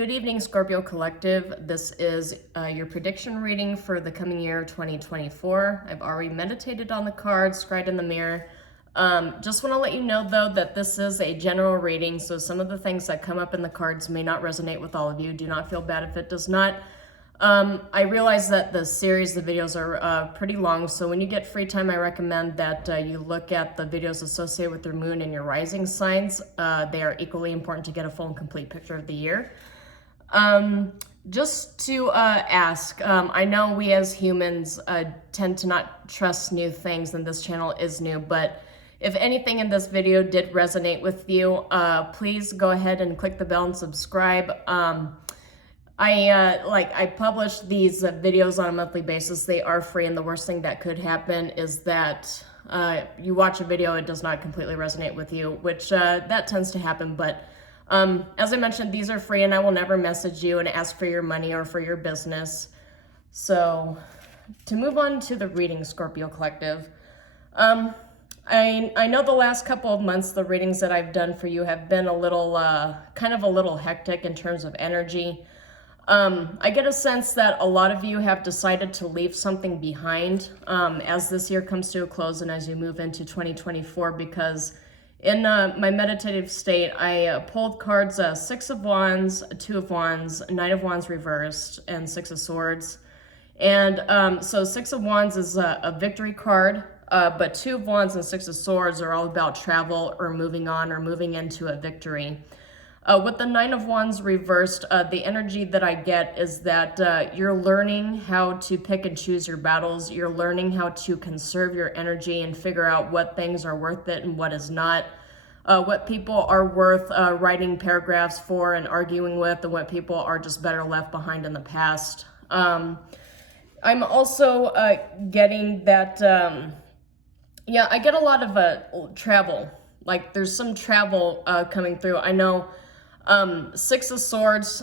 Good evening, Scorpio Collective. This is your prediction reading for the coming year 2024. I've already meditated on the cards, cried in the mirror. Just want to let you know, though, that this is a general reading, so some of the things that come up in the cards may not resonate with all of you. Do not feel bad if it does not. I realize that the series, the videos are pretty long, so when you get free time, I recommend that you look at the videos associated with your moon and your rising signs. They are equally important to get a full and complete picture of the year. Just to ask, I know we as humans tend to not trust new things, and this channel is new, but if anything in this video did resonate with you, please go ahead and click the bell and subscribe. I publish these videos on a monthly basis. They are free, and the worst thing that could happen is that you watch a video, it does not completely resonate with you, which that tends to happen. But as I mentioned, these are free, and I will never message you and ask for your money or for your business. So to move on to the reading, Scorpio Collective, I know the last couple of months, the readings that I've done for you have been a little, kind of a little hectic in terms of energy. I get a sense that a lot of you have decided to leave something behind as this year comes to a close and as you move into 2024, because in my meditative state, I pulled cards 6 of Wands, 2 of Wands, 9 of Wands reversed, and 6 of Swords. And so 6 of Wands is a victory card, but 2 of Wands and 6 of Swords are all about travel or moving on or moving into a victory. With the 9 of Wands reversed, the energy that I get is that you're learning how to pick and choose your battles. You're learning how to conserve your energy and figure out what things are worth it and what is not. What people are worth writing paragraphs for and arguing with, and what people are just better left behind in the past. I'm also getting that, yeah, I get a lot of travel. Like there's some travel coming through. I know 6 of Swords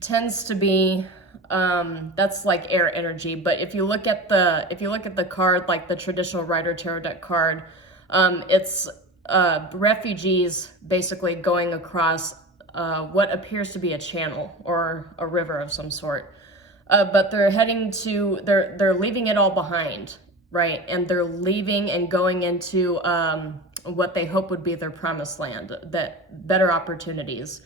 tends to be that's like air energy, but if you look at the card, like the traditional Rider Tarot deck card, it's refugees basically going across what appears to be a channel or a river of some sort, but they're heading to, they're leaving it all behind, right? And they're leaving and going into what they hope would be their promised land, that better opportunities.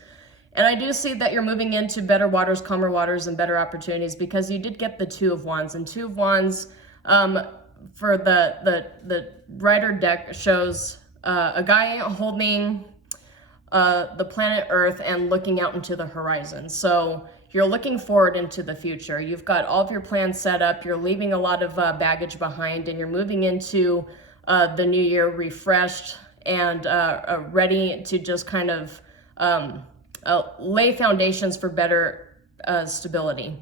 And I do see that you're moving into better waters, calmer waters, and better opportunities, because you did get the 2 of Wands, and 2 of Wands for the Rider deck shows a guy holding the planet Earth and looking out into the horizon. So you're looking forward into the future. You've got all of your plans set up. You're leaving a lot of baggage behind, and you're moving into the new year refreshed and ready to just kind of lay foundations for better stability.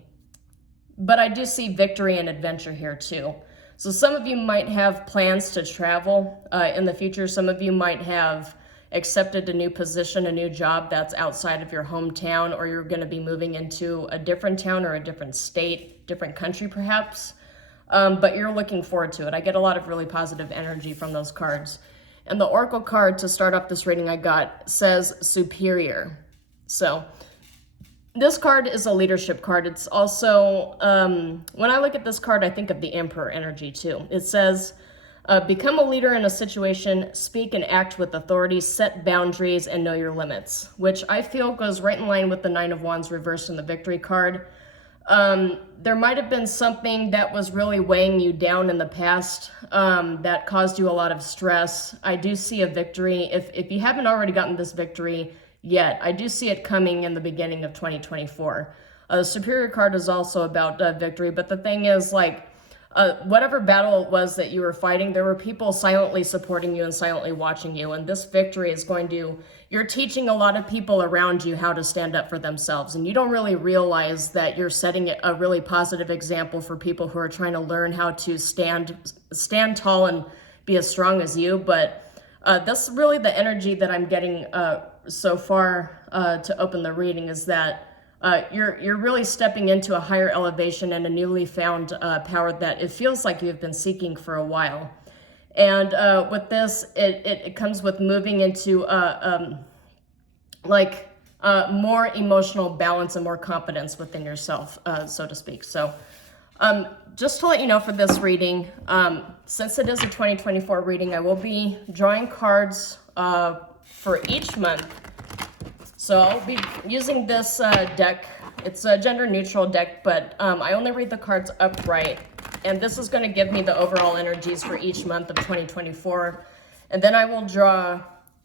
But I do see victory and adventure here too. So some of you might have plans to travel in the future. Some of you might have accepted a new position, a new job that's outside of your hometown, or you're going to be moving into a different town or a different state, different country perhaps. But you're looking forward to it. I get a lot of really positive energy from those cards. And the Oracle card to start off this reading I got says Superior. So this card is a leadership card. It's also, when I look at this card, I think of the Emperor energy too. It says, become a leader in a situation, speak and act with authority, set boundaries, and know your limits, which I feel goes right in line with the 9 of Wands reversed in the victory card. There might have been something that was really weighing you down in the past that caused you a lot of stress. I do see a victory. If you haven't already gotten this victory yet, I do see it coming in the beginning of 2024. The Superior card is also about victory, but the thing is, like, whatever battle it was that you were fighting, there were people silently supporting you and silently watching you. And this victory is going to, you're teaching a lot of people around you how to stand up for themselves. And you don't really realize that you're setting a really positive example for people who are trying to learn how to stand tall and be as strong as you. But that's really the energy that I'm getting so far to open the reading, is that you're really stepping into a higher elevation and a newly found power that it feels like you've been seeking for a while. And with this, it comes with moving into like more emotional balance and more confidence within yourself, so to speak. So just to let you know for this reading, since it is a 2024 reading, I will be drawing cards for each month. So I'll be using this deck. It's a gender neutral deck, but I only read the cards upright. And this is going to give me the overall energies for each month of 2024. And then I will draw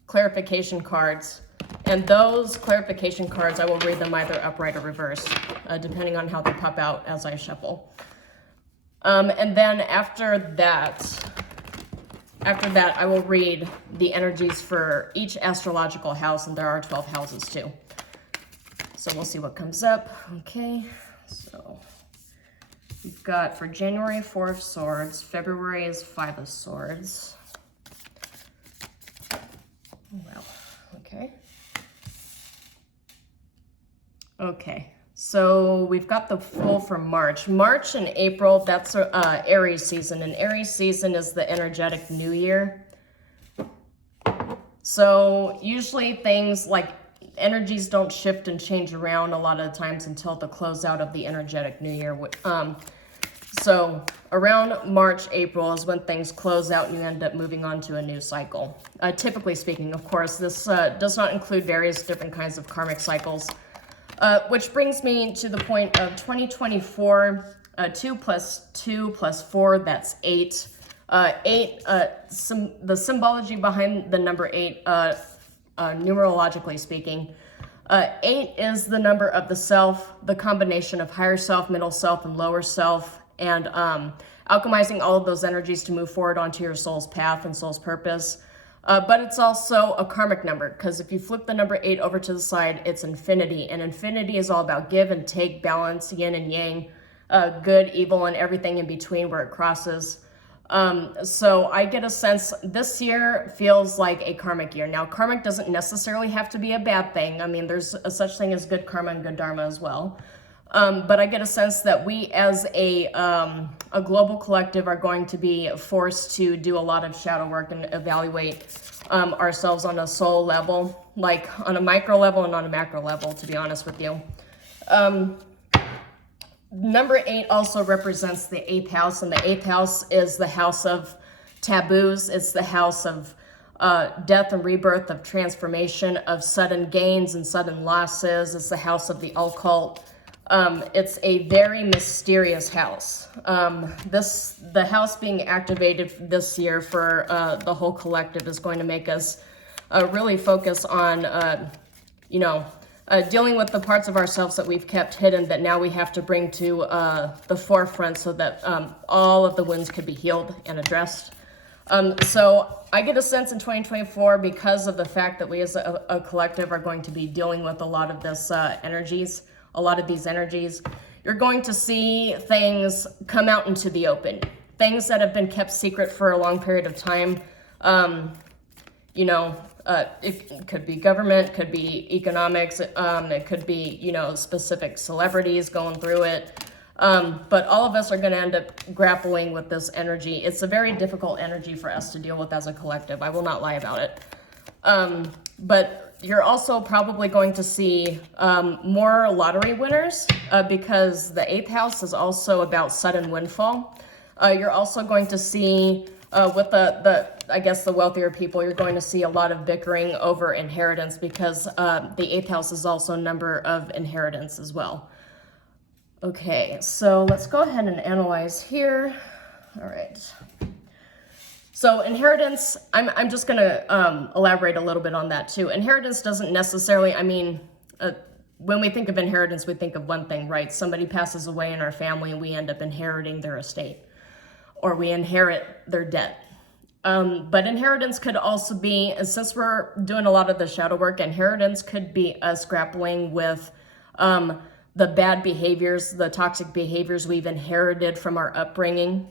clarification cards. And those clarification cards, I will read them either upright or reverse, depending on how they pop out as I shuffle. And then after that, I will read the energies for each astrological house, and there are 12 houses too. So we'll see what comes up. Okay, so we've got for January, 4 of Swords. February is 5 of Swords. Well, okay. Okay, so we've got the Fool for March. March and April, that's Aries season, and Aries season is the energetic new year. So usually things like energies don't shift and change around a lot of the times until the closeout of the energetic new year. So around March, April is when things close out and you end up moving on to a new cycle. Typically speaking, of course, this does not include various different kinds of karmic cycles. Which brings me to the point of 2024, 2 plus 2 plus 4, that's 8. 8, the symbology behind the number 8, numerologically speaking. 8 is the number of the self, the combination of higher self, middle self, and lower self, and alchemizing all of those energies to move forward onto your soul's path and soul's purpose. But it's also a karmic number, because if you flip the number 8 over to the side, it's infinity. And infinity is all about give and take, balance, yin and yang, good, evil, and everything in between where it crosses. So I get a sense this year feels like a karmic year. Now, karmic doesn't necessarily have to be a bad thing. I mean, there's a such thing as good karma and good dharma as well. But I get a sense that we as a global collective are going to be forced to do a lot of shadow work and evaluate ourselves on a soul level, like on a micro level and on a macro level, to be honest with you. Number 8 also represents the 8th house, and the 8th house is the house of taboos. It's the house of death and rebirth, of transformation, of sudden gains and sudden losses. It's the house of the occult. It's a very mysterious house. The house being activated this year for the whole collective is going to make us really focus on, dealing with the parts of ourselves that we've kept hidden that now we have to bring to the forefront so that all of the wounds could be healed and addressed. So I get a sense in 2024, because of the fact that we as a collective are going to be dealing with a lot of this a lot of these energies, you're going to see things come out into the open. Things that have been kept secret for a long period of time. It could be government, could be economics, it could be, specific celebrities going through it. But all of us are going to end up grappling with this energy. It's a very difficult energy for us to deal with as a collective. I will not lie about it. But you're also probably going to see more lottery winners because the 8th house is also about sudden windfall. You're also going to see with the wealthier people, you're going to see a lot of bickering over inheritance because the 8th house is also a number of inheritance as well. Okay, so let's go ahead and analyze here. All right. So inheritance, I'm just going to elaborate a little bit on that too. Inheritance doesn't necessarily, when we think of inheritance, we think of one thing, right? Somebody passes away in our family and we end up inheriting their estate, or we inherit their debt. But inheritance could also be, since we're doing a lot of the shadow work, inheritance could be us grappling with the bad behaviors, the toxic behaviors we've inherited from our upbringing.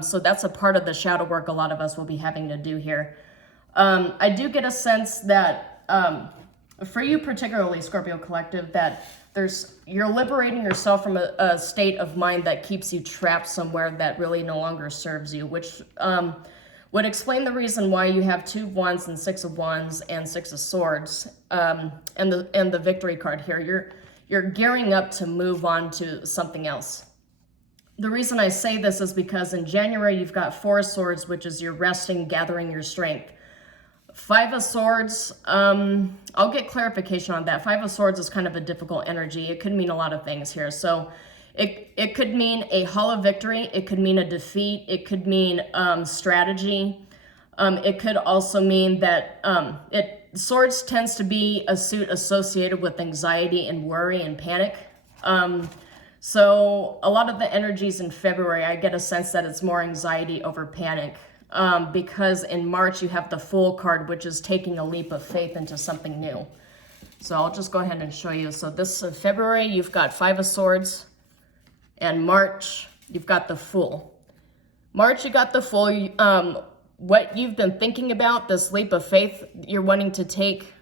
So that's a part of the shadow work a lot of us will be having to do here. I do get a sense that for you particularly, Scorpio Collective, that you're liberating yourself from a state of mind that keeps you trapped somewhere that really no longer serves you, which would explain the reason why you have 2 of Wands and 6 of Wands and 6 of Swords, and the Victory card here. You're gearing up to move on to something else. The reason I say this is because in January, you've got 4 of Swords, which is your resting, gathering your strength. 5 of Swords, I'll get clarification on that. 5 of Swords is kind of a difficult energy. It could mean a lot of things here. So it could mean a hollow victory. It could mean a defeat. It could mean strategy. It could also mean that Swords tends to be a suit associated with anxiety and worry and panic. So a lot of the energies in February, I get a sense that it's more anxiety over panic, because in March you have the Fool card, which is taking a leap of faith into something new. So I'll just go ahead and show you. So this February, you've got 5 of Swords, and March, you've got the Fool. March, you got the Fool. What you've been thinking about, this leap of faith you're wanting to take,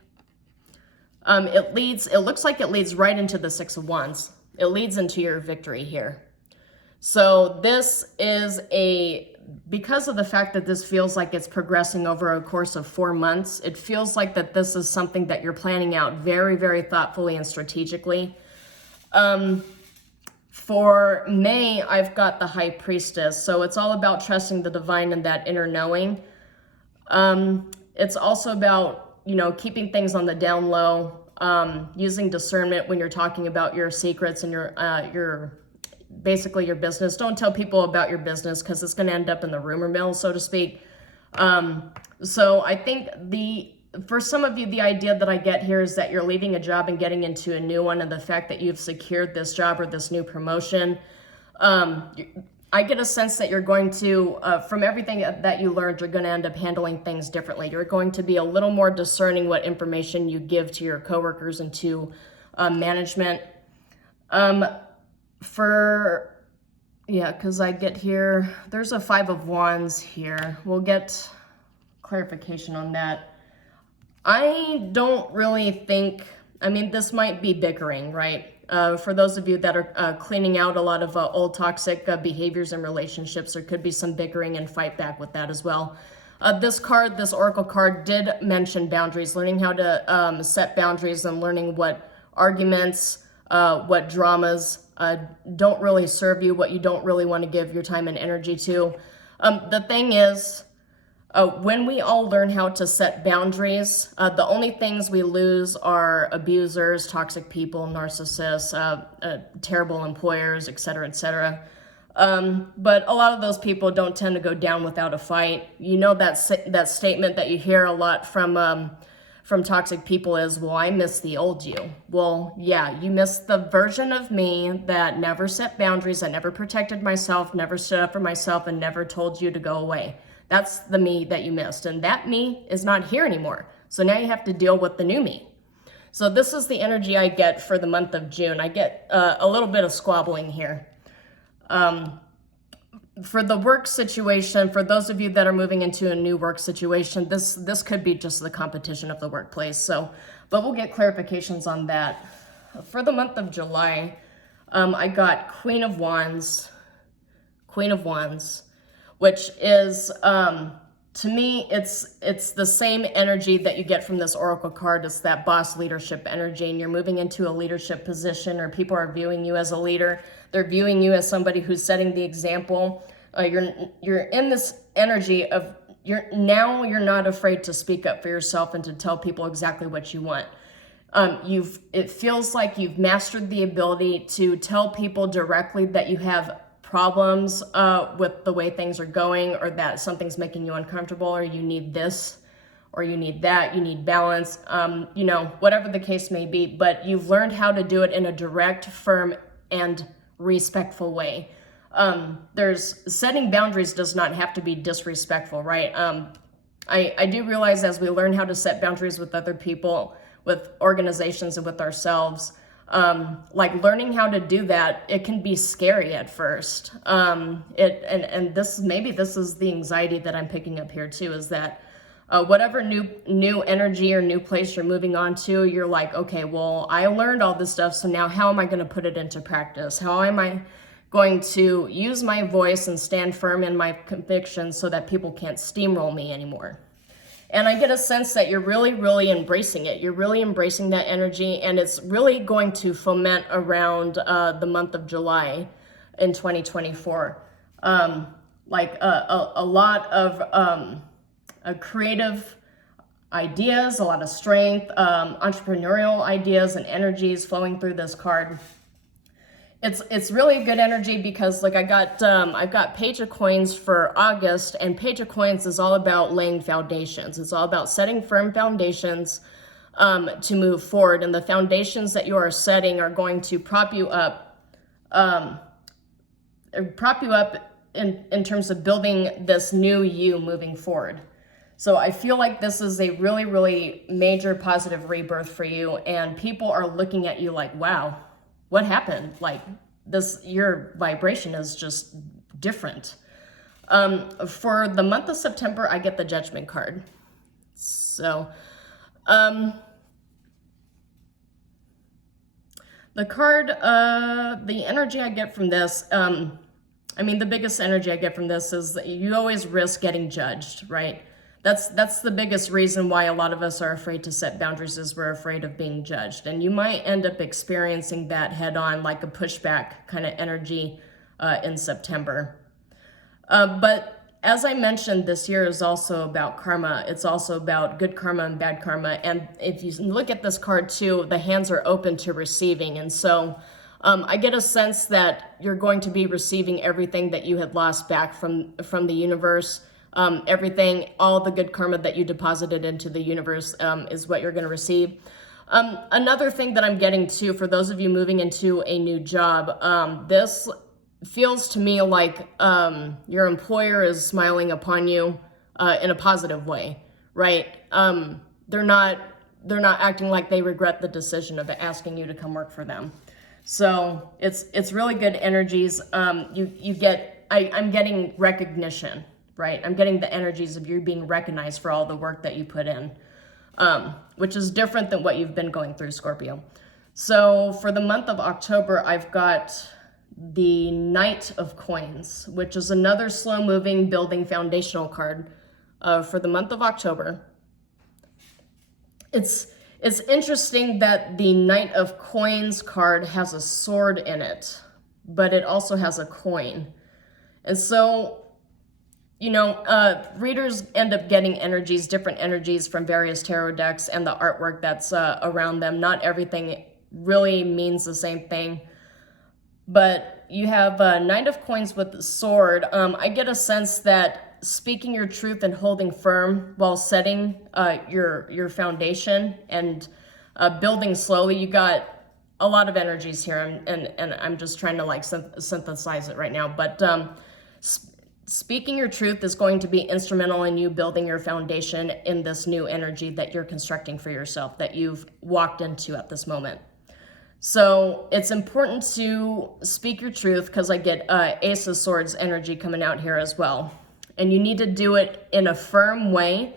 it looks like it leads right into the 6 of Wands. It leads into your victory here. So this is because of the fact that this feels like it's progressing over a course of 4 months, it feels like that this is something that you're planning out very, very thoughtfully and strategically. For May, I've got the High Priestess. So it's all about trusting the divine and that inner knowing. It's also about, keeping things on the down low, using discernment when you're talking about your secrets and your basically your business. Don't tell people about your business because it's going to end up in the rumor mill, so to speak. So I think for some of you, the idea that I get here is that you're leaving a job and getting into a new one, and the fact that you've secured this job or this new promotion. I get a sense that you're going to, from everything that you learned, you're going to end up handling things differently. You're going to be a little more discerning what information you give to your coworkers and to management. Because I get here, there's a 5 of Wands here. We'll get clarification on that. I don't really think, this might be bickering, right? For those of you that are cleaning out a lot of old toxic behaviors and relationships, there could be some bickering and fight back with that as well. This Oracle card did mention boundaries, learning how to set boundaries and learning what arguments, what dramas don't really serve you, what you don't really want to give your time and energy to. The thing is, when we all learn how to set boundaries, the only things we lose are abusers, toxic people, narcissists, terrible employers, etc., etc. But a lot of those people don't tend to go down without a fight. That statement that you hear a lot from toxic people is, well, I miss the old you. Well, yeah, you miss the version of me that never set boundaries, that never protected myself, never stood up for myself, and never told you to go away. That's the me that you missed. And that me is not here anymore. So now you have to deal with the new me. So this is the energy I get for the month of June. I get a little bit of squabbling here. For the work situation, for those of you that are moving into a new work situation, this could be just the competition of the workplace. But we'll get clarifications on that. For the month of July, I got Queen of Wands, which is, to me, it's the same energy that you get from this Oracle card. It's that boss leadership energy, and you're moving into a leadership position, or people are viewing you as a leader. They're viewing you as somebody who's setting the example. You're in this energy of you're not afraid to speak up for yourself and to tell people exactly what you want. It feels like you've mastered the ability to tell people directly that you have problems with the way things are going, or that something's making you uncomfortable, or you need this, or you need that, you need balance, whatever the case may be. But you've learned how to do it in a direct, firm, and respectful way. Setting boundaries does not have to be disrespectful, right? I do realize as we learn how to set boundaries with other people, with organizations, and with ourselves, learning how to do that, it can be scary at first. This is the anxiety that I'm picking up here too, is that whatever new energy or new place you're moving on to, you're like, okay, well, I learned all this stuff, so now how am I going to put it into practice? How am I going to use my voice and stand firm in my convictions so that people can't steamroll me anymore. And I get a sense that you're really, really embracing it. You're really embracing that energy, and it's really going to foment around the month of July in 2024. Like a lot of creative ideas, a lot of strength, entrepreneurial ideas and energies flowing through this card. It's really good energy because like I've got Page of Coins for August, and Page of Coins is all about laying foundations. It's all about setting firm foundations to move forward, and the foundations that you are setting are going to prop you up in terms of building this new you moving forward. So I feel like this is a really, really major positive rebirth for you, and people are looking at you like, wow, what happened? Like your vibration is just different. For the month of September, I get the Judgment card. So, the card, the energy I get from this, the biggest energy I get from this is that you always risk getting judged, right? That's the biggest reason why a lot of us are afraid to set boundaries, is we're afraid of being judged. And you might end up experiencing that head on, like a pushback kind of energy in September. But as I mentioned, this year is also about karma. It's also about good karma and bad karma. And if you look at this card too, the hands are open to receiving. And so I get a sense that you're going to be receiving everything that you had lost back from the universe. Everything, all the good karma that you deposited into the universe is what you're going to receive. Another thing that I'm getting too, for those of you moving into a new job, this feels to me like your employer is smiling upon you in a positive way, right? They're not acting like they regret the decision of asking you to come work for them. So it's really good energies. I'm getting recognition. Right? I'm getting the energies of you being recognized for all the work that you put in, which is different than what you've been going through, Scorpio. So for the month of October, I've got the Knight of Coins, which is another slow-moving, building foundational card for the month of October. It's interesting that the Knight of Coins card has a sword in it, but it also has a coin. And so readers end up getting energies, different energies from various tarot decks and the artwork that's around them. Not everything really means the same thing. But you have Knight of Coins with the sword. I get a sense that speaking your truth and holding firm while setting your foundation and building slowly, you got a lot of energies here. And I'm just trying to synthesize it right now. But speaking your truth is going to be instrumental in you building your foundation in this new energy that you're constructing for yourself, that you've walked into at this moment. So it's important to speak your truth, because I get Ace of Swords energy coming out here as well. And you need to do it in a firm way,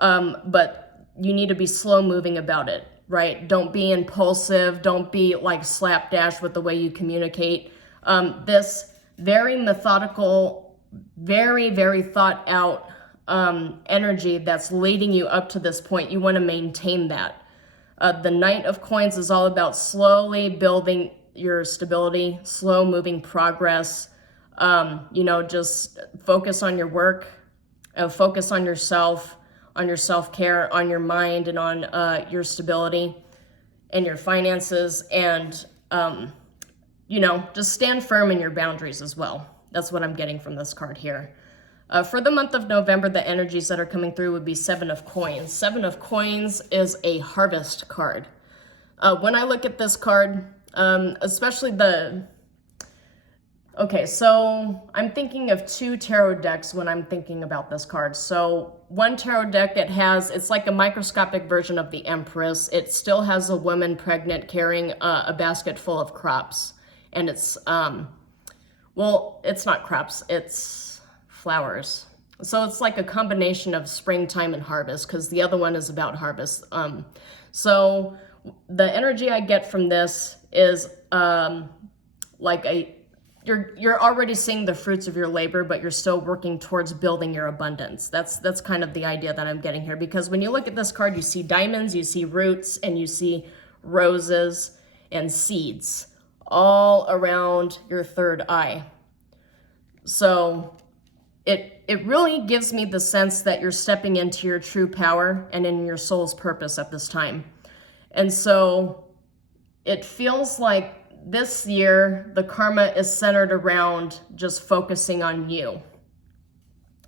but you need to be slow moving about it, right? Don't be impulsive. Don't be like slapdash with the way you communicate. This very methodical, very, very thought out energy that's leading you up to this point. You want to maintain that. The Knight of Coins is all about slowly building your stability, slow moving progress. Just focus on your work, focus on yourself, on your self-care, on your mind, and on your stability and your finances. And, just stand firm in your boundaries as well. That's what I'm getting from this card here. For the month of November, the energies that are coming through would be Seven of Coins. Seven of Coins is a harvest card. When I look at this card, especially so I'm thinking of two tarot decks when I'm thinking about this card. So one tarot deck, it's like a microscopic version of the Empress. It still has a woman pregnant carrying a basket full of crops. And it's, it's not crops, it's flowers. So it's like a combination of springtime and harvest, because the other one is about harvest. So the energy I get from this is like you're already seeing the fruits of your labor, but you're still working towards building your abundance. That's kind of the idea that I'm getting here, because when you look at this card, you see diamonds, you see roots, and you see roses and seeds all around your third eye. So it really gives me the sense that you're stepping into your true power and in your soul's purpose at this time. And so it feels like this year, the karma is centered around just focusing on you,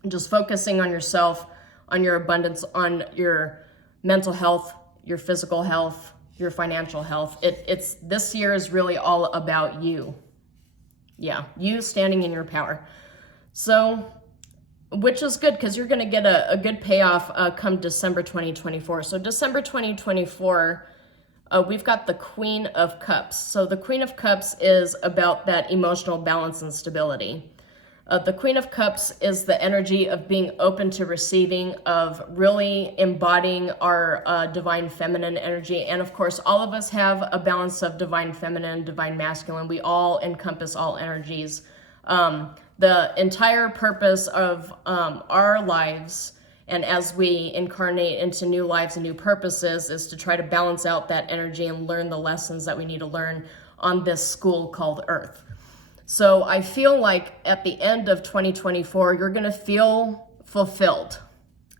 just focusing on yourself, on your abundance, on your mental health, your physical health, your financial health. It's this year is really all about you. Yeah, you standing in your power. So, which is good, because you're going to get a good payoff come December 2024. So December 2024, we've got the Queen of Cups. So the Queen of Cups is about that emotional balance and stability. The Queen of Cups is the energy of being open to receiving, of really embodying our divine feminine energy. And of course, all of us have a balance of divine feminine, divine masculine. We all encompass all energies. The entire purpose of our lives, and as we incarnate into new lives and new purposes, is to try to balance out that energy and learn the lessons that we need to learn on this school called Earth. So I feel like at the end of 2024, you're going to feel fulfilled.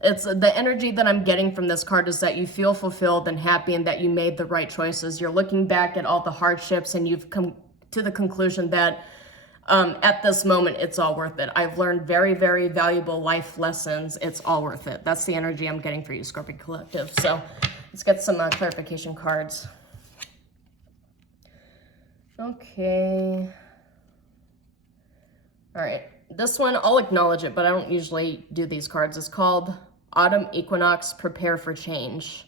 It's the energy that I'm getting from this card is that you feel fulfilled and happy, and that you made the right choices. You're looking back at all the hardships, and you've come to the conclusion that at this moment, it's all worth it. I've learned very, very valuable life lessons. It's all worth it. That's the energy I'm getting for you, Scorpio Collective. So let's get some clarification cards. Okay. All right. This one, I'll acknowledge it, but I don't usually do these cards. It's called Autumn Equinox, Prepare for Change.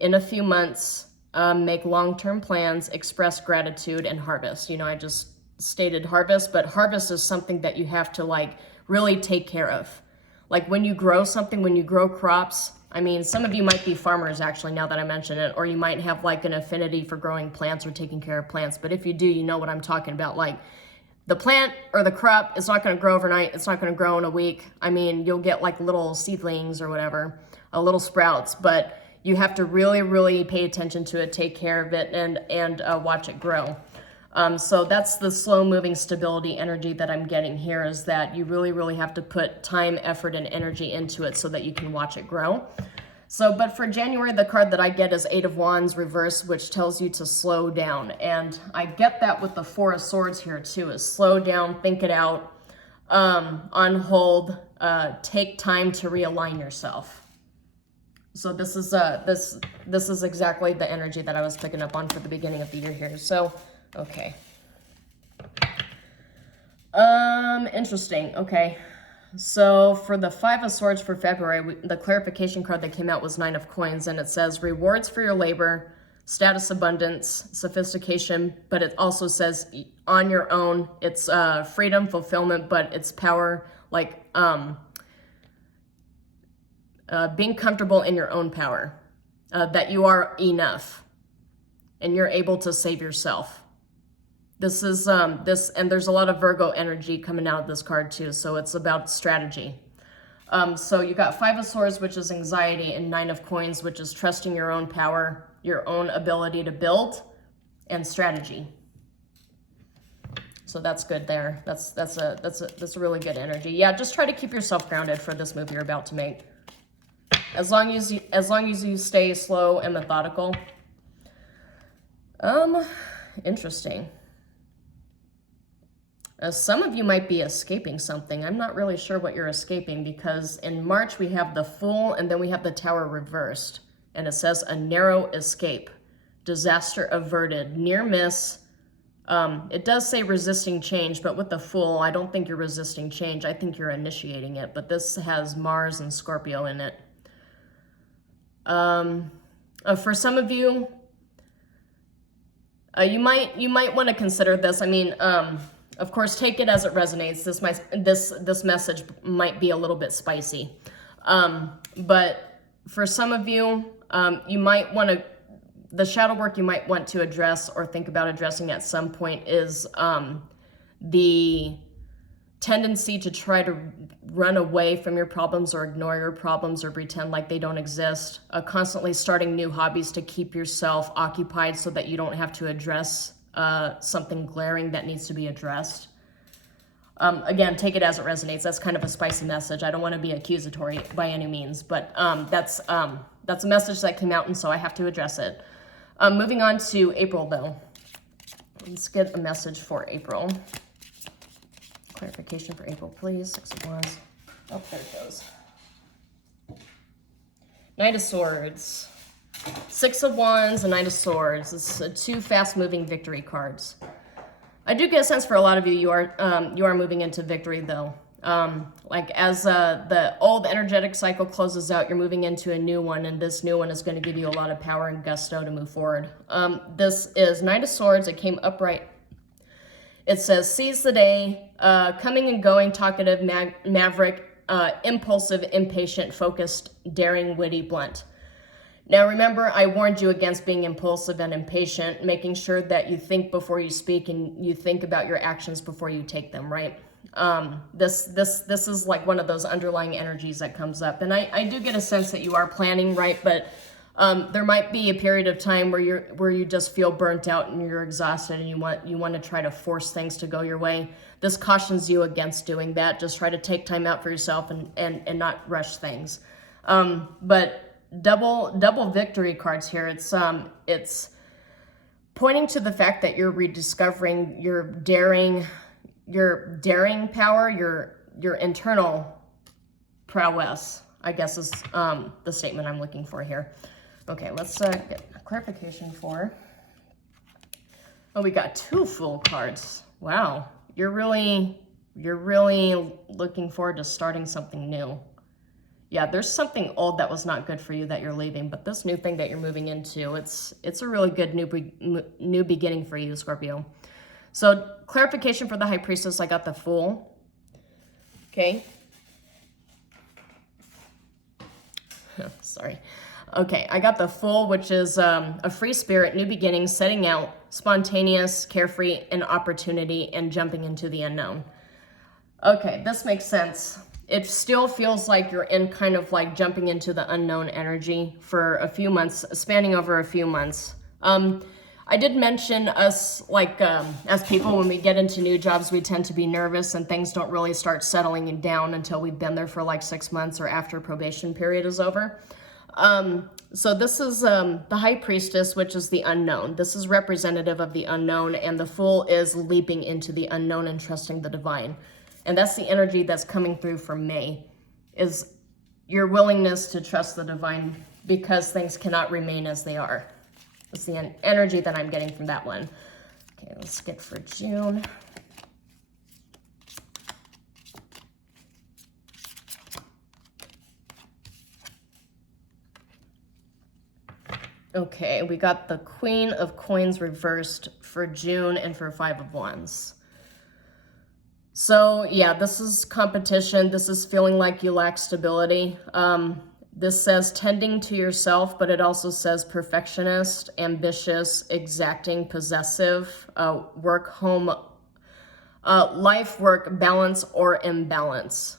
In a few months, make long-term plans, express gratitude, and harvest. You know, I just stated harvest, but harvest is something that you have to like really take care of. Like when you grow something, when you grow crops, I mean, some of you might be farmers actually, now that I mention it, or you might have like an affinity for growing plants or taking care of plants. But if you do, you know what I'm talking about. Like the plant or the crop, it's not going to grow overnight. It's not going to grow in a week. I mean, you'll get like little seedlings or whatever, little sprouts, but you have to really, really pay attention to it, take care of it, and watch it grow. So that's the slow moving stability energy that I'm getting here, is that you really, really have to put time, effort, and energy into it so that you can watch it grow. So, but for January, the card that I get is Eight of Wands reverse, which tells you to slow down. And I get that with the Four of Swords here too, is slow down, think it out, on hold, take time to realign yourself. So this is this is exactly the energy that I was picking up on for the beginning of the year here. So, okay. Interesting. Okay. So for the Five of Swords for February, the clarification card that came out was Nine of Coins, and it says rewards for your labor, status, abundance, sophistication, but it also says on your own. It's freedom, fulfillment, but it's power, like being comfortable in your own power, that you are enough and you're able to save yourself. This is, and there's a lot of Virgo energy coming out of this card too, so it's about strategy. So you got Five of Swords, which is anxiety, and Nine of Coins, which is trusting your own power, your own ability to build, and strategy. So that's good there. That's a really good energy. Yeah, just try to keep yourself grounded for this move you're about to make. As long as you stay slow and methodical. Interesting. Some of you might be escaping something. I'm not really sure what you're escaping, because in March we have the Fool, and then we have the Tower reversed. And it says a narrow escape, disaster averted, near miss. It does say resisting change, but with the Fool, I don't think you're resisting change. I think you're initiating it, but this has Mars and Scorpio in it. For some of you, you might want to consider this. I mean, of course, take it as it resonates. This message might be a little bit spicy, but for some of you, you might want to. The shadow work you might want to address or think about addressing at some point is the tendency to try to run away from your problems or ignore your problems or pretend like they don't exist, constantly starting new hobbies to keep yourself occupied so that you don't have to address something glaring that needs to be addressed. Again, take it as it resonates. That's kind of a spicy message. I don't want to be accusatory by any means, but that's a message that came out, and so I have to address it. Moving on to April, though. Let's get a message for April. Clarification for April, please. Six of Wands. Oh, there it goes. Knight of Swords. Six of Wands and Knight of Swords. This is two fast-moving victory cards. I do get a sense for a lot of you, you are moving into victory, though. Like as the old energetic cycle closes out, you're moving into a new one, and this new one is going to give you a lot of power and gusto to move forward. This is Knight of Swords. It came upright. It says, seize the day, coming and going, talkative, maverick, impulsive, impatient, focused, daring, witty, blunt. Now, remember, I warned you against being impulsive and impatient, making sure that you think before you speak and you think about your actions before you take them, right? This is like one of those underlying energies that comes up. And I do get a sense that you are planning, right? But there might be a period of time where you just feel burnt out and you're exhausted and you want to try to force things to go your way. This cautions you against doing that. Just try to take time out for yourself and not rush things. But double victory cards here. It's pointing to the fact that you're rediscovering your daring power, your internal prowess, I guess is the statement I'm looking for here. Okay, let's get clarification for. Oh, we got two Fool cards. Wow, you're really looking forward to starting something new. Yeah, there's something old that was not good for you that you're leaving, but this new thing that you're moving into, it's a really good new beginning for you, Scorpio. So clarification for the High Priestess, I got the Fool. Okay. Sorry. Okay, I got the Fool, which is a free spirit, new beginning, setting out, spontaneous, carefree, and opportunity, and jumping into the unknown. Okay, this makes sense. It still feels like you're in kind of like jumping into the unknown energy for a few months, spanning over a few months. I did mention us, like, as people, when we get into new jobs, we tend to be nervous and things don't really start settling down until we've been there for like 6 months or after probation period is over. So this is the High Priestess, which is the unknown. This is representative of the unknown, and the Fool is leaping into the unknown and trusting the divine. And that's the energy that's coming through for May, is your willingness to trust the divine because things cannot remain as they are. That's the energy that I'm getting from that one. Okay, let's get for June. Okay, we got the Queen of Coins reversed for June and for Five of Wands. So yeah, this is competition. This is feeling like you lack stability. This says tending to yourself, but it also says perfectionist, ambitious, exacting, possessive, work, home, life, work, balance, or imbalance.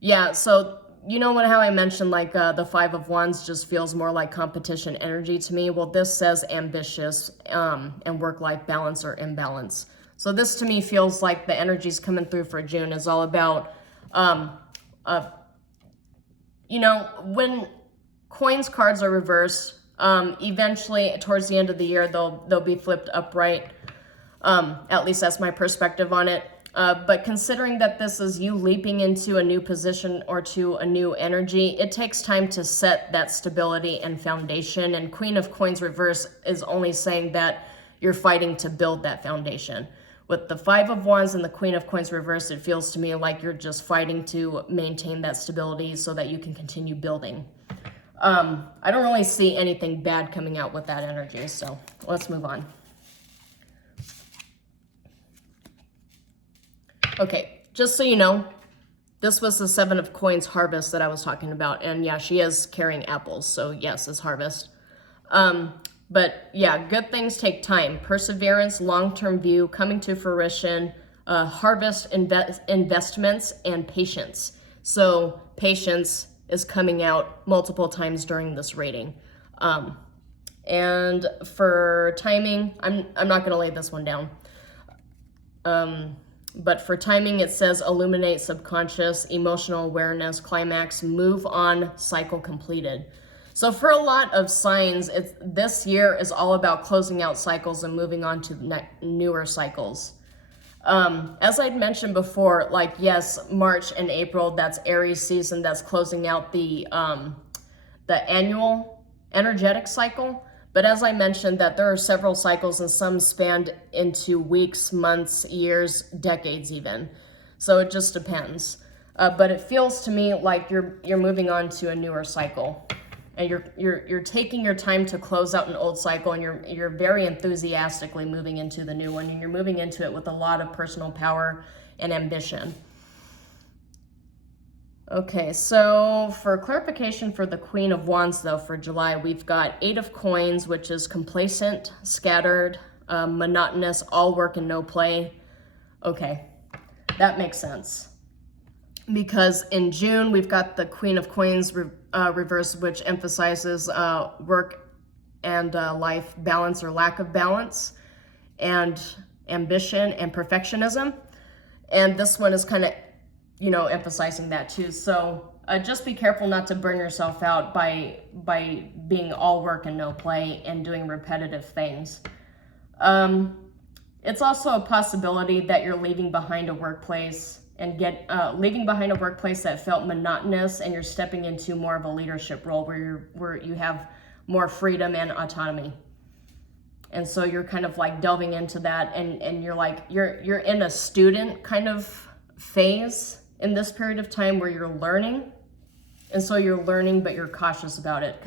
Yeah, so you know how I mentioned like the Five of Wands just feels more like competition energy to me? Well, this says ambitious and work-life balance or imbalance. So this to me feels like the energies coming through for June is all about, you know, when coins cards are reversed, eventually towards the end of the year, they'll be flipped upright. At least that's my perspective on it. But considering that this is you leaping into a new position or to a new energy, it takes time to set that stability and foundation. And Queen of Coins reverse is only saying that you're fighting to build that foundation. With the Five of Wands and the Queen of Coins reversed, it feels to me like you're just fighting to maintain that stability so that you can continue building. I don't really see anything bad coming out with that energy, so let's move on. Okay, just so you know, this was the Seven of Coins harvest that I was talking about, and yeah, she is carrying apples, so yes, it's harvest. But yeah, good things take time. Perseverance, long-term view, coming to fruition, harvest investments, and patience. So patience is coming out multiple times during this reading. And for timing, I'm not going to lay this one down. But for timing, it says illuminate subconscious, emotional awareness, climax, move on, cycle completed. So for a lot of signs, this year is all about closing out cycles and moving on to newer cycles. As I'd mentioned before, like, yes, March and April, that's Aries season, that's closing out the annual energetic cycle. But as I mentioned, that there are several cycles and some spanned into weeks, months, years, decades even. So it just depends. But it feels to me like you're moving on to a newer cycle. And you're taking your time to close out an old cycle, and you're very enthusiastically moving into the new one, and you're moving into it with a lot of personal power and ambition. Okay, so for clarification for the Queen of Wands, though, for July, we've got 8 of Coins, which is complacent, scattered, monotonous, all work and no play. Okay, that makes sense. Because in June, we've got the Queen of Coins reverse, which emphasizes work and life balance or lack of balance, and ambition and perfectionism. And this one is kind of, emphasizing that too. So just be careful not to burn yourself out by being all work and no play and doing repetitive things. It's also a possibility that you're leaving behind a workplace and leaving behind a workplace that felt monotonous, and you're stepping into more of a leadership role where you have more freedom and autonomy. And so you're kind of like delving into that, and you're in a student kind of phase in this period of time where you're learning. And so you're learning, but you're cautious about it,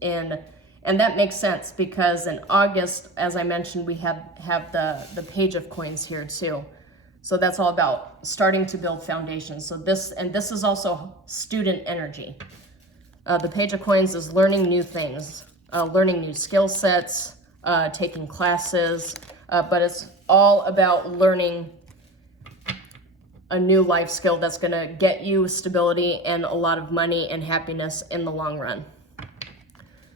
and that makes sense because in August, as I mentioned, we have the Page of Coins here too. So that's all about starting to build foundations. So this is also student energy. The Page of Coins is learning new things, learning new skill sets, taking classes, but it's all about learning a new life skill that's going to get you stability and a lot of money and happiness in the long run.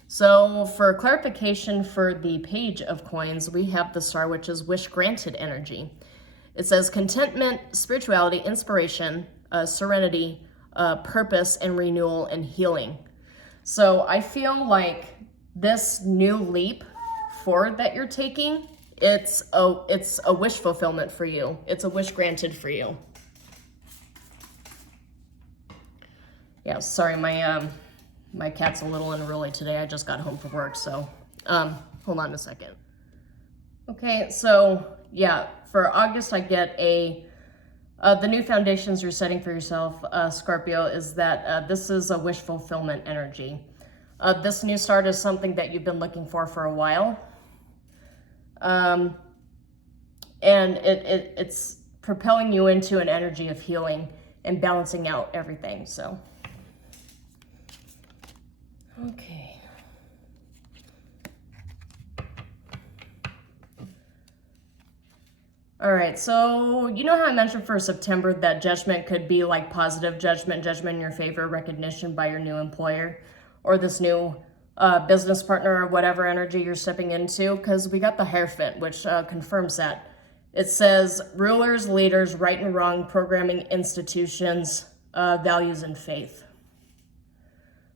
So for clarification for the Page of Coins, we have the Star, which is wish granted energy. It says contentment, spirituality, inspiration, serenity, purpose, and renewal and healing. So I feel like this new leap forward that you're taking, it's a wish fulfillment for you. It's a wish granted for you. Yeah, sorry, my cat's a little unruly today. I just got home from work, so hold on a second. Okay, so yeah, for August I get the new foundations you're setting for yourself, Scorpio, is that this is a wish fulfillment energy. This new start is something that you've been looking for a while. And it's propelling you into an energy of healing and balancing out everything, so. Okay. All right, so you know how I mentioned for September that judgment could be like positive judgment in your favor, recognition by your new employer or this new business partner or whatever energy you're stepping into, because we got the Hierophant, which confirms that. It says rulers, leaders, right and wrong, programming institutions, values, and faith.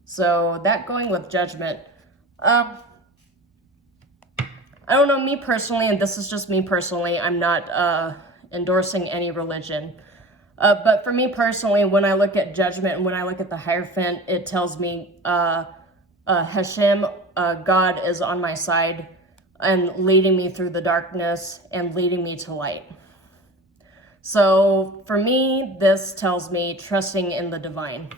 So that going with judgment. I don't know, me personally, and this is just me personally, I'm not endorsing any religion. But for me personally, when I look at judgment and when I look at the Hierophant, it tells me Hashem, God, is on my side and leading me through the darkness and leading me to light. So for me, this tells me trusting in the divine.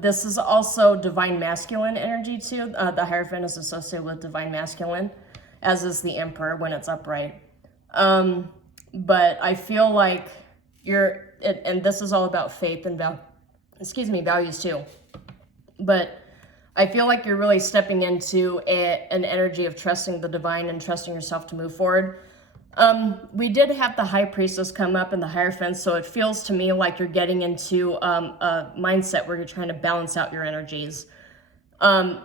This is also divine masculine energy too. The Hierophant is associated with divine masculine, as is the Emperor when it's upright. But I feel like and this is all about faith and values too. But I feel like you're really stepping into an energy of trusting the divine and trusting yourself to move forward. We did have the High Priestess come up in the Hierophant, so it feels to me like you're getting into a mindset where you're trying to balance out your energies.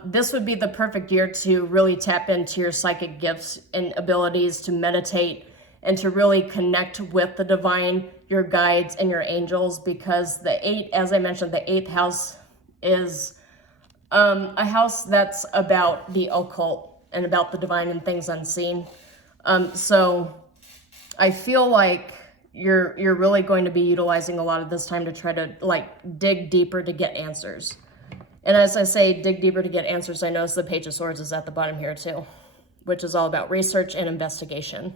This would be the perfect year to really tap into your psychic gifts and abilities to meditate and to really connect with the divine, your guides, and your angels, because as I mentioned, the 8th house is a house that's about the occult and about the divine and things unseen. So I feel like you're really going to be utilizing a lot of this time to try to like dig deeper to get answers. And as I say, dig deeper to get answers, I notice the Page of Swords is at the bottom here too, which is all about research and investigation.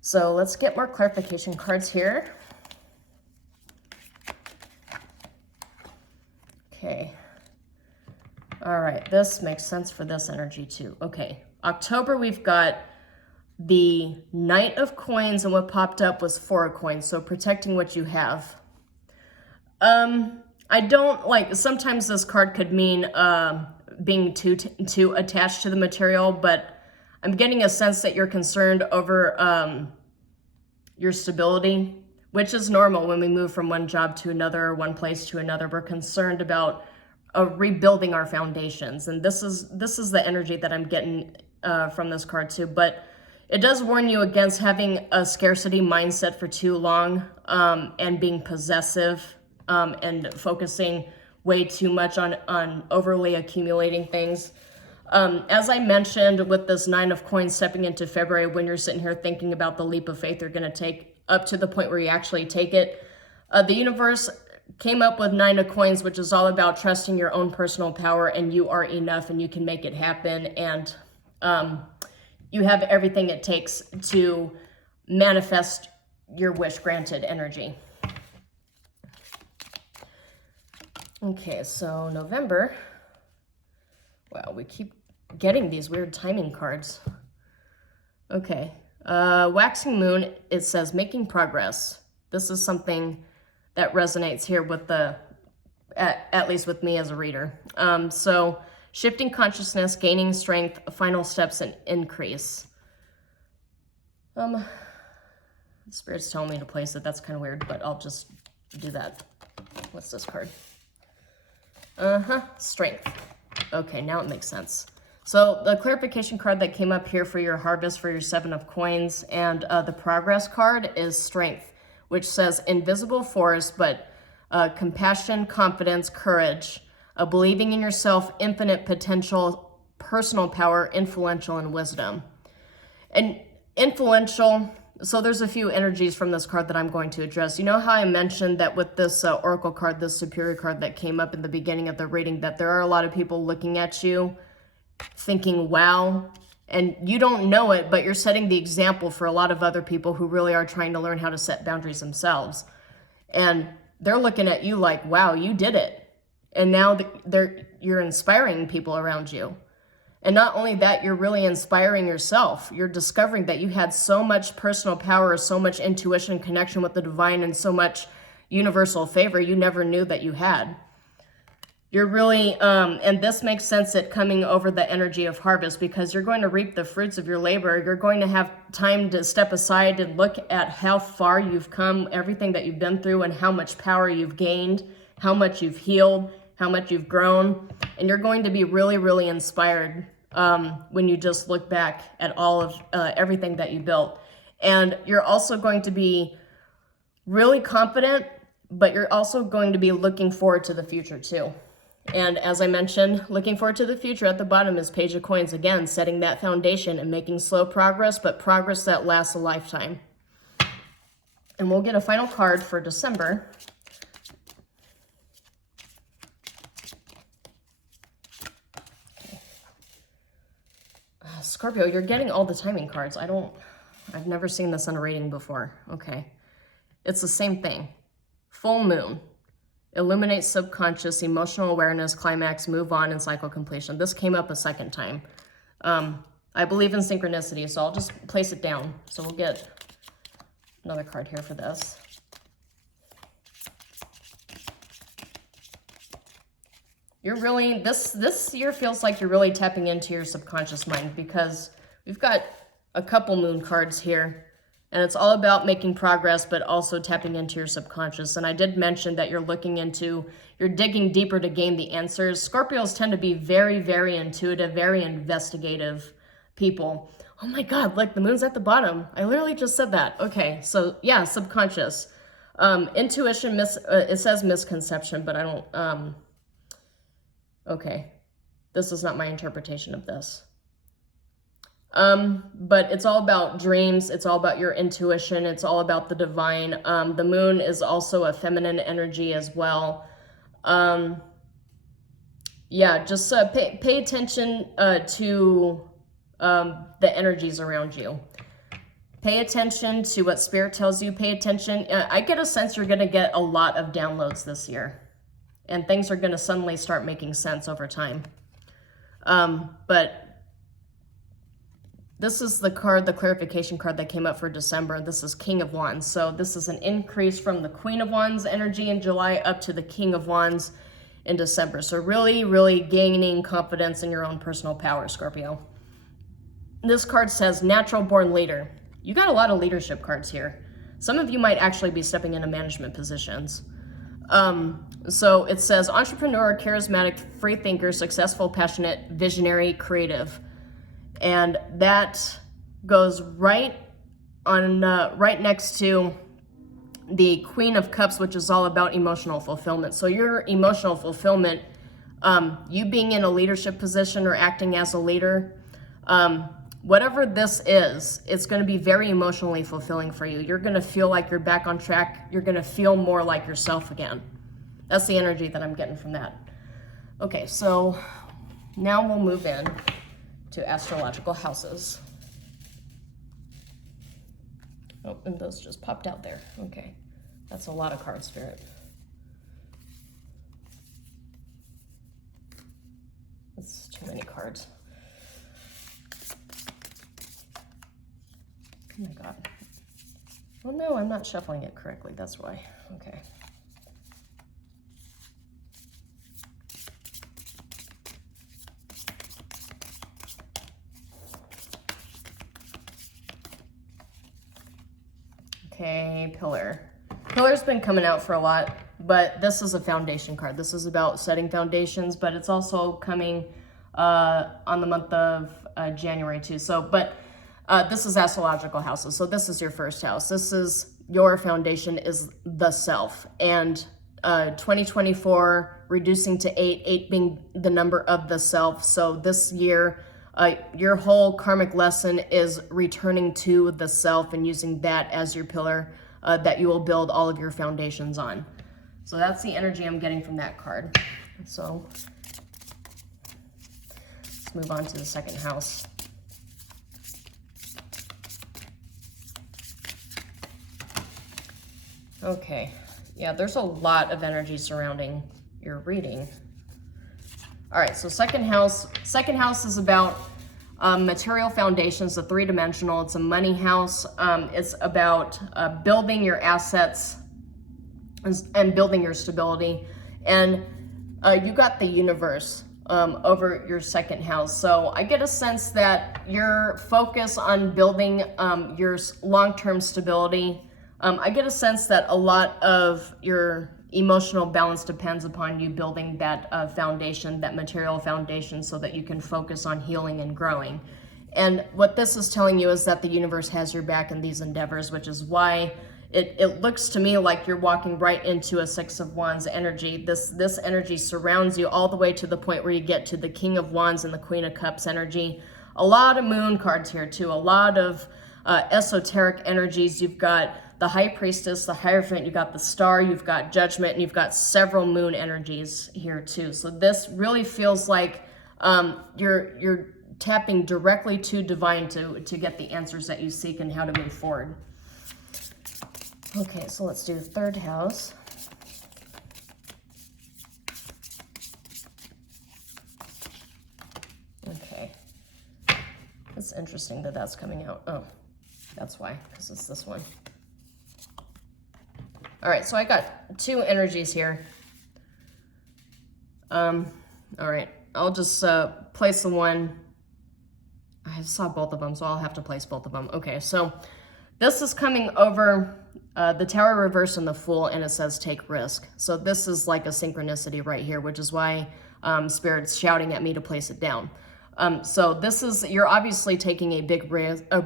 So let's get more clarification cards here. Okay. All right, this makes sense for this energy too. Okay, October, we've got the Knight of Coins, and what popped up was 4 of Coins, so protecting what you have. I don't like, sometimes this card could mean being too attached to the material, but I'm getting a sense that you're concerned over your stability, which is normal when we move from one job to another, or one place to another. We're concerned about rebuilding our foundations, and this is the energy that I'm getting from this card too. But it does warn you against having a scarcity mindset for too long, and being possessive, and focusing way too much on overly accumulating things. As I mentioned, with this 9 of Coins stepping into February, when you're sitting here thinking about the leap of faith you're going to take up to the point where you actually take it, the universe came up with 9 of Coins, which is all about trusting your own personal power, and you are enough and you can make it happen, and you have everything it takes to manifest your wish granted energy. Okay, so November. Wow, we keep getting these weird timing cards. Okay, Waxing Moon, it says making progress. This is something that resonates here with at least with me as a reader. So shifting consciousness, gaining strength, final steps, and increase. Spirit's telling me to place it. That's kind of weird, but I'll just do that. What's this card? Strength. Okay, now it makes sense. So the clarification card that came up here for your harvest, for your 7 of Coins, and the progress card is strength, which says invisible force, but compassion, confidence, courage, believing in yourself, infinite potential, personal power, influential, and wisdom. And influential, so there's a few energies from this card that I'm going to address. You know how I mentioned that with this Oracle card, this Superior card that came up in the beginning of the reading, that there are a lot of people looking at you thinking, wow, and you don't know it, but you're setting the example for a lot of other people who really are trying to learn how to set boundaries themselves. And they're looking at you like, wow, you did it. And now you're inspiring people around you. And not only that, you're really inspiring yourself. You're discovering that you had so much personal power, so much intuition, connection with the divine, and so much universal favor you never knew that you had. You're really, and this makes sense at coming over the energy of harvest, because you're going to reap the fruits of your labor. You're going to have time to step aside and look at how far you've come, everything that you've been through, and how much power you've gained, how much you've healed, how much you've grown. And you're going to be really, really inspired when you just look back at all of everything that you built. And you're also going to be really confident, but you're also going to be looking forward to the future too. And as I mentioned, looking forward to the future at the bottom is Page of Coins, again, setting that foundation and making slow progress, but progress that lasts a lifetime. And we'll get a final card for December. Scorpio, you're getting all the timing cards. I've never seen this on a reading before. Okay. It's the same thing. Full moon. Illuminate subconscious, emotional awareness, climax, move on, and cycle completion. This came up a second time. I believe in synchronicity, so I'll just place it down. So we'll get another card here for this. You're really, this year feels like you're really tapping into your subconscious mind, because we've got a couple moon cards here, and it's all about making progress, but also tapping into your subconscious. And I did mention that you're digging deeper to gain the answers. Scorpios tend to be very, very intuitive, very investigative people. Oh my God, look, the moon's at the bottom. I literally just said that. Okay, so yeah, subconscious. Intuition, it says misconception, but I don't, okay, this is not my interpretation of this. But it's all about dreams. It's all about your intuition. It's all about the divine. The moon is also a feminine energy as well. Yeah, just pay attention to the energies around you. Pay attention to what Spirit tells you. Pay attention. I get a sense you're going to get a lot of downloads this year, and things are going to suddenly start making sense over time. But this is the card, the clarification card that came up for December. This is King of Wands. So this is an increase from the Queen of Wands energy in July up to the King of Wands in December. So really, really gaining confidence in your own personal power, Scorpio. This card says natural born leader. You got a lot of leadership cards here. Some of you might actually be stepping into management positions. So it says entrepreneur, charismatic, free thinker, successful, passionate, visionary, creative. And that goes right next to the Queen of Cups, which is all about emotional fulfillment. So your emotional fulfillment, you being in a leadership position or acting as a leader, whatever this is, it's going to be very emotionally fulfilling for you. You're going to feel like you're back on track. You're going to feel more like yourself again. That's the energy that I'm getting from that. Okay, so now we'll move in to astrological houses. Oh, and those just popped out there. Okay, that's a lot of cards, Spirit. That's too many cards. Oh my God. Well, no, I'm not shuffling it correctly. That's why. Okay. Okay, Pillar. Pillar's been coming out for a lot, but this is a foundation card. This is about setting foundations, but it's also coming on the month of January too. So, but this is astrological houses. So this is your first house. This is your foundation, is the self. And 2024, reducing to 8 being the number of the self. So this year, your whole karmic lesson is returning to the self and using that as your pillar that you will build all of your foundations on. So that's the energy I'm getting from that card. So let's move on to the second house. Okay, yeah, there's a lot of energy surrounding your reading. All right, so second house is about material foundations, a 3-dimensional. It's a money house. It's about building your assets and building your stability. And you got the universe over your second house. So I get a sense that your focus on building your long-term stability, I get a sense that a lot of your emotional balance depends upon you building that foundation, that material foundation, so that you can focus on healing and growing. And what this is telling you is that the universe has your back in these endeavors, which is why it looks to me like you're walking right into a 6 of Wands energy. This energy surrounds you all the way to the point where you get to the King of Wands and the Queen of Cups energy. A lot of moon cards here too, a lot of esoteric energies. You've got the High Priestess, the Hierophant, you've got the Star, you've got Judgment, and you've got several moon energies here too. So this really feels like you're tapping directly to divine to get the answers that you seek and how to move forward. Okay, so let's do the third house. Okay. It's interesting that that's coming out. Oh, that's why, because it's this one. All right, so I got 2 energies here. All right, I'll just place the one. I saw both of them, so I'll have to place both of them. Okay, so this is coming over the Tower reverse and the Fool, and it says take risk. So this is like a synchronicity right here, which is why Spirit's shouting at me to place it down. So this is, you're obviously taking a big risk, a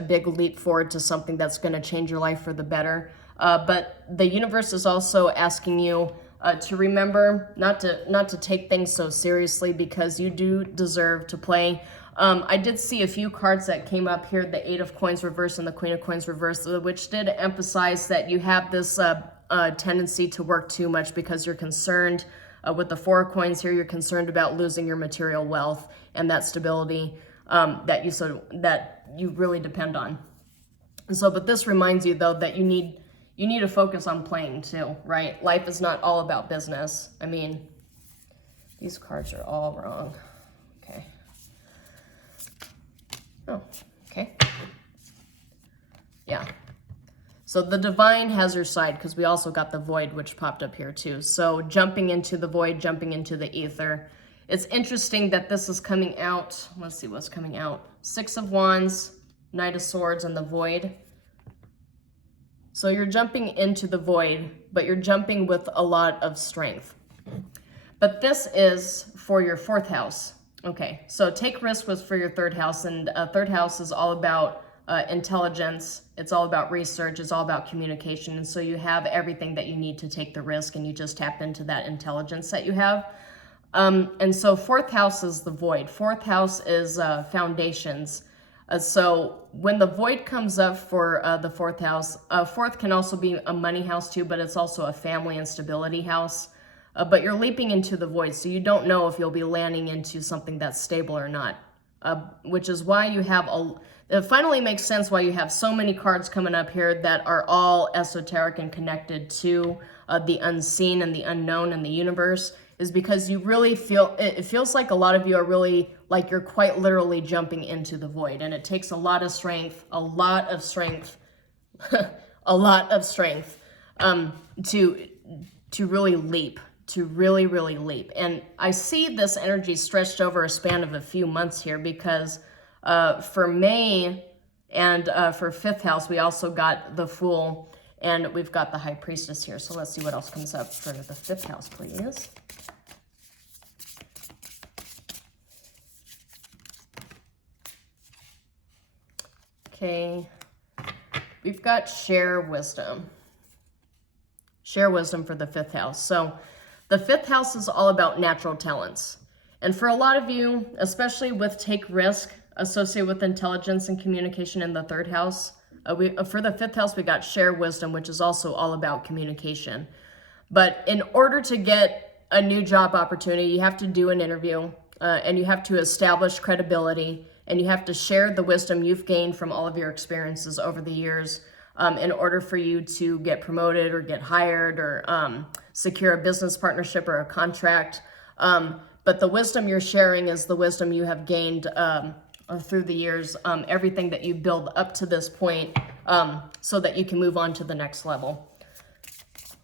big leap forward to something that's going to change your life for the better. But the universe is also asking you to remember not to take things so seriously, because you do deserve to play. I did see a few cards that came up here, the Eight of Coins reverse and the Queen of Coins reverse, which did emphasize that you have this tendency to work too much because you're concerned. With the Four of Coins here, you're concerned about losing your material wealth and that stability that you really depend on. So, but this reminds you though that you need to focus on playing too, right? Life is not all about business. I mean, these cards are all wrong. Okay. Oh, okay. Yeah. So the divine has your side, because we also got the void, which popped up here too. So jumping into the void, jumping into the ether. It's interesting that this is coming out. Let's see what's coming out. Six of Wands, Knight of Swords, and the void. So you're jumping into the void, but you're jumping with a lot of strength. But this is for your fourth house. Okay, so take risk was for your third house, and third house is all about intelligence. It's all about research. It's all about communication. And so you have everything that you need to take the risk, and you just tap into that intelligence that you have. And so fourth house is the void. Fourth house is foundations. So when the void comes up for the fourth house, fourth can also be a money house too, but it's also a family and stability house. But you're leaping into the void, so you don't know if you'll be landing into something that's stable or not. Which is why you have it finally makes sense why you have so many cards coming up here that are all esoteric and connected to the unseen and the unknown in the universe, is because you really feel, it feels like a lot of you are really, like you're quite literally jumping into the void, and it takes a lot of strength, a lot of strength to really leap, to really leap. And I see this energy stretched over a span of a few months here, because for May and for fifth house, we also got the Fool, and we've got the High Priestess here. So let's see what else comes up for the fifth house, please. Okay, we've got share wisdom. Share wisdom for the fifth house. So the fifth house is all about natural talents. And for a lot of you, especially with take risk associated with intelligence and communication in the third house, for the fifth house, we got share wisdom, which is also all about communication. But in order to get a new job opportunity, you have to do an interview, and you have to establish credibility, and you have to share the wisdom you've gained from all of your experiences over the years in order for you to get promoted or get hired or secure a business partnership or a contract. But the wisdom you're sharing is the wisdom you have gained through the years, everything that you build up to this point, so that you can move on to the next level.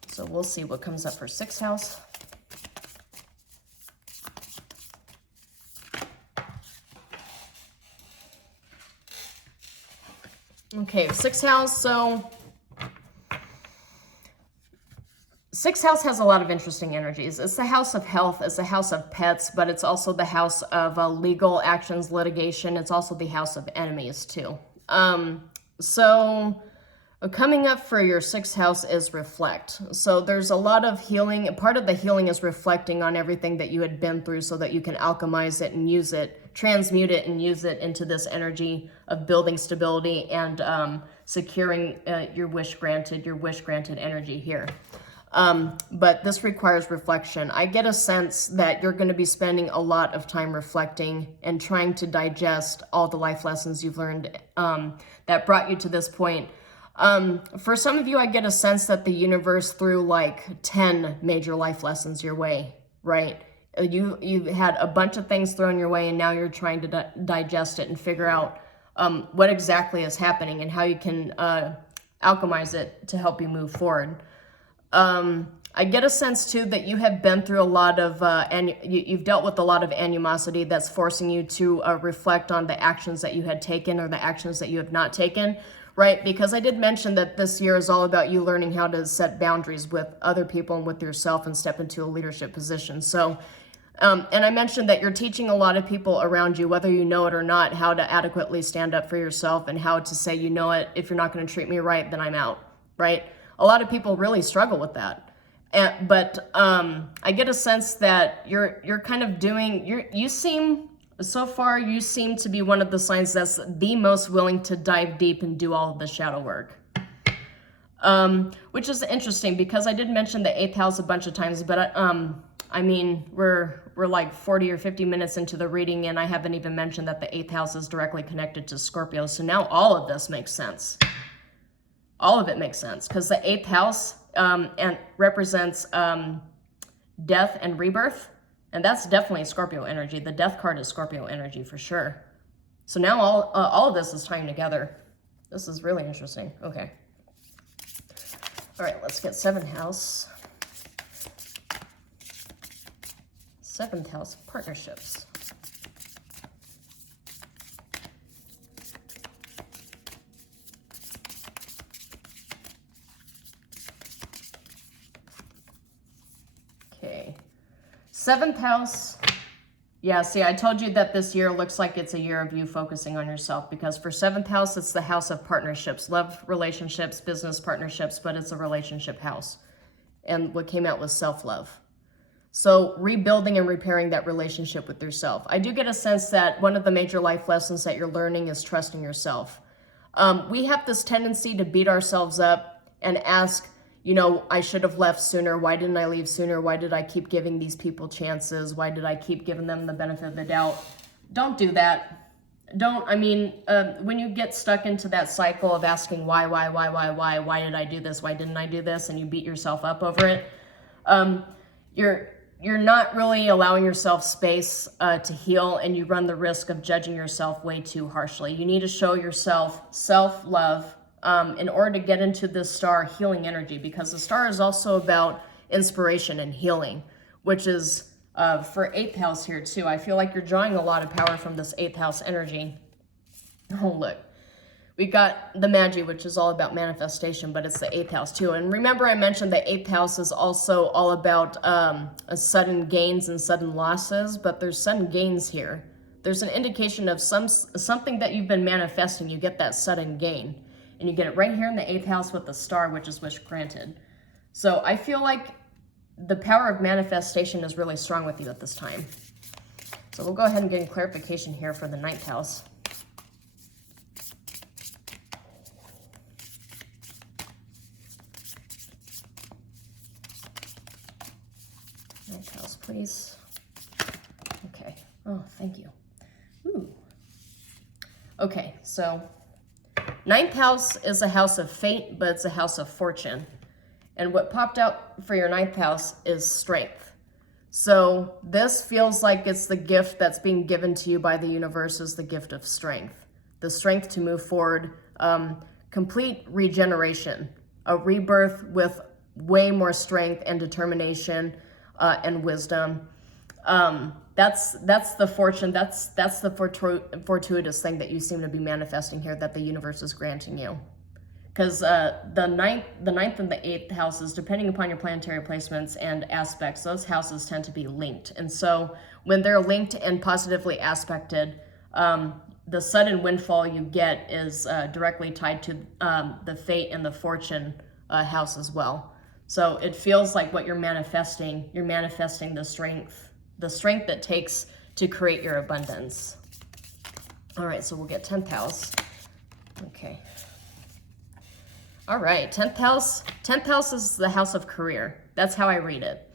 So we'll see what comes up for sixth house. Okay, sixth house. So sixth house has a lot of interesting energies. It's the house of health, it's the house of pets, but it's also the house of legal actions, litigation. It's also the house of enemies too. So coming up for your sixth house is reflect. So there's a lot of healing. Part of the healing is reflecting on everything that you had been through so that you can alchemize it and use it, transmute it and use it into this energy of building stability and securing your wish granted energy here. But this requires reflection. I get a sense that you're going to be spending a lot of time reflecting and trying to digest all the life lessons you've learned that brought you to this point. For some of you, I get a sense that the universe threw like 10 major life lessons your way, right? You had a bunch of things thrown your way, and now you're trying to digest it and figure out what exactly is happening and how you can alchemize it to help you move forward. I get a sense too that you have been through a lot of, and you've dealt with a lot of animosity that's forcing you to reflect on the actions that you had taken or the actions that you have not taken, right? Because I did mention that this year is all about you learning how to set boundaries with other people and with yourself and step into a leadership position. So, and I mentioned that you're teaching a lot of people around you, whether you know it or not, how to adequately stand up for yourself and how to say, you know what, if you're not going to treat me right, then I'm out, right? A lot of people really struggle with that. But I get a sense that you're kind of doing, you seem to be one of the signs that's the most willing to dive deep and do all of the shadow work. Which is interesting because I did mention the 8th house a bunch of times, but I mean, we're like 40 or 50 minutes into the reading and I haven't even mentioned that the 8th house is directly connected to Scorpio. So now all of this makes sense. All of it makes sense because the 8th house and represents death and rebirth, and that's definitely Scorpio energy. The death card is Scorpio energy for sure. So now all of this is tying together. This is really interesting. Okay. All right, let's get 7th house. 7th house, partnerships. Okay, 7th house. Yeah, see, I told you that this year looks like it's a year of you focusing on yourself because for 7th house, it's the house of partnerships, love relationships, business partnerships, but it's a relationship house. And what came out was self-love. So rebuilding and repairing that relationship with yourself. I do get a sense that one of the major life lessons that you're learning is trusting yourself. We have this tendency to beat ourselves up and ask, you know, I should have left sooner. Why didn't I leave sooner? Why did I keep giving these people chances? Why did I keep giving them the benefit of the doubt? Don't do that. When you get stuck into that cycle of asking why did I do this? Why didn't I do this? And you beat yourself up over it. You're not really allowing yourself space to heal, and you run the risk of judging yourself way too harshly. You need to show yourself self-love in order to get into this star healing energy, because the star is also about inspiration and healing, which is for 8th house here too. I feel like you're drawing a lot of power from this 8th house energy. Oh, look. We got the Magi, which is all about manifestation, but it's the 8th house too. And remember I mentioned the 8th house is also all about sudden gains and sudden losses, but there's sudden gains here. There's an indication of something that you've been manifesting. You get that sudden gain. And you get it right here in the 8th house with the star, which is wish granted. So I feel like the power of manifestation is really strong with you at this time. So we'll go ahead and get a clarification here for the 9th house. 9th house, please. Okay. Oh, thank you. Ooh. Okay, so 9th house is a house of fate, but it's a house of fortune. And what popped out for your 9th house is strength. So this feels like it's the gift that's being given to you by the universe, is the gift of strength. The strength to move forward, complete regeneration, a rebirth with way more strength and determination and wisdom. That's the fortune, that's the fortuitous thing that you seem to be manifesting here, that the universe is granting you. Because the ninth and the 8th houses, depending upon your planetary placements and aspects, those houses tend to be linked. And so when they're linked and positively aspected, the sudden windfall you get is directly tied to the fate and the fortune house as well. So it feels like what you're manifesting the strength that takes to create your abundance. All right, so we'll get 10th house. Okay. All right, 10th house. 10th house is the house of career. That's how I read it.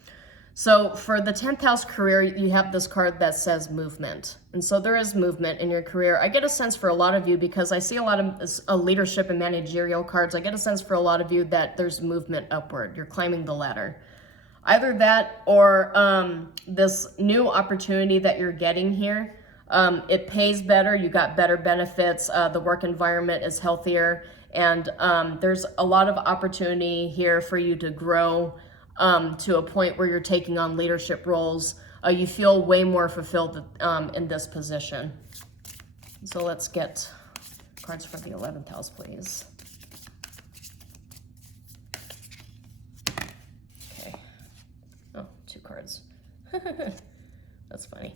So for the 10th house career, you have this card that says movement. And so there is movement in your career. I get a sense for a lot of you, because I see a lot of leadership and managerial cards, I get a sense for a lot of you that there's movement upward. You're climbing the ladder. Either that or this new opportunity that you're getting here. It pays better, you got better benefits, the work environment is healthier, and there's a lot of opportunity here for you to grow to a point where you're taking on leadership roles. You feel way more fulfilled in this position. So let's get cards for the 11th house, please. Okay. Oh, 2 cards. That's funny.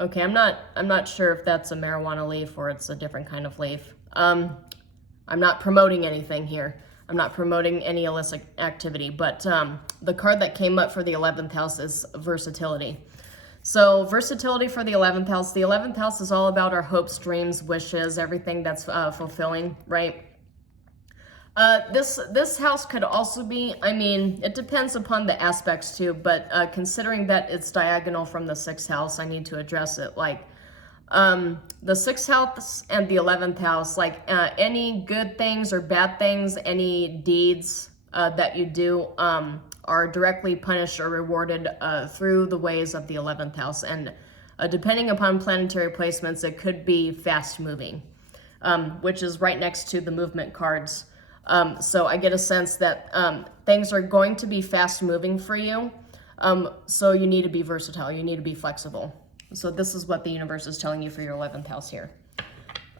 Okay, I'm not sure if that's a marijuana leaf or it's a different kind of leaf. I'm not promoting anything here. I'm not promoting any illicit activity, but the card that came up for the 11th house is versatility. So versatility for the 11th house. The 11th house is all about our hopes, dreams, wishes, everything that's fulfilling, right? This house could also be, I mean, it depends upon the aspects too, but considering that it's diagonal from the 6th house, I need to address it. Like the 6th house and the 11th house, like any good things or bad things, any deeds that you do are directly punished or rewarded through the ways of the 11th house. And depending upon planetary placements, it could be fast moving, which is right next to the movement cards. So I get a sense that things are going to be fast moving for you. So you need to be versatile. You need to be flexible. So this is what the universe is telling you for your 11th house here.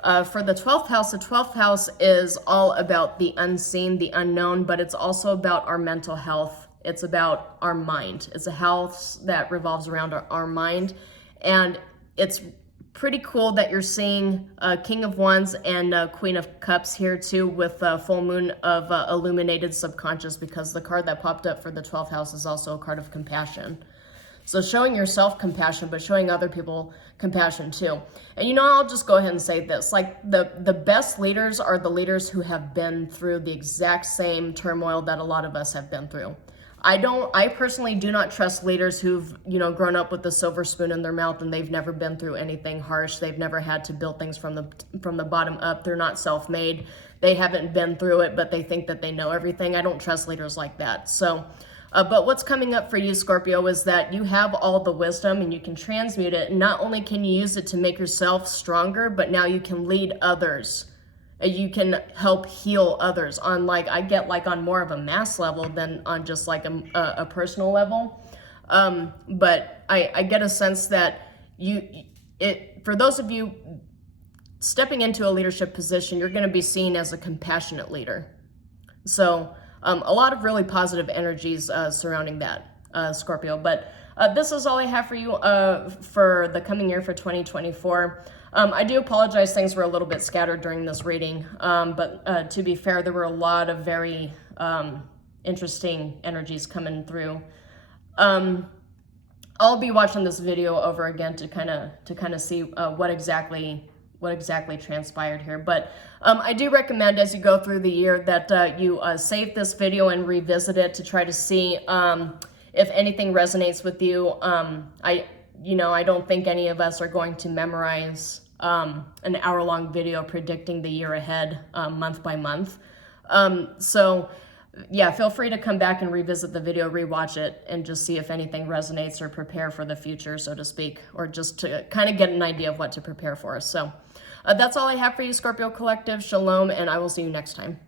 For the 12th house is all about the unseen, the unknown, but it's also about our mental health. It's about our mind. It's a house that revolves around our mind. And it's pretty cool that you're seeing King of Wands and Queen of Cups here too, with full moon of illuminated subconscious, because the card that popped up for the 12th house is also a card of compassion. So showing yourself compassion, but showing other people compassion too. And you know, I'll just go ahead and say this, like the best leaders are the leaders who have been through the exact same turmoil that a lot of us have been through. I personally do not trust leaders who've, you know, grown up with the silver spoon in their mouth and they've never been through anything harsh. They've never had to build things from the bottom up. They're not self-made. They haven't been through it, but they think that they know everything. I don't trust leaders like that. So, but what's coming up for you, Scorpio, is that you have all the wisdom and you can transmute it. And not only can you use it to make yourself stronger, but now you can lead others. You can help heal others on, like, I get like on more of a mass level than on just like a personal level. But I get a sense that for those of you stepping into a leadership position, you're going to be seen as a compassionate leader. So a lot of really positive energies surrounding that, Scorpio. But this is all I have for you for the coming year for 2024. I do apologize, things were a little bit scattered during this reading, but to be fair, there were a lot of very interesting energies coming through. I'll be watching this video over again to kind of see what exactly transpired here. But I do recommend, as you go through the year, that you save this video and revisit it to try to see if anything resonates with you. I don't think any of us are going to memorize an hour-long video predicting the year ahead month by month. So yeah, feel free to come back and revisit the video, rewatch it, and just see if anything resonates or prepare for the future, so to speak, or just to kind of get an idea of what to prepare for. So that's all I have for you, Scorpio Collective. Shalom, and I will see you next time.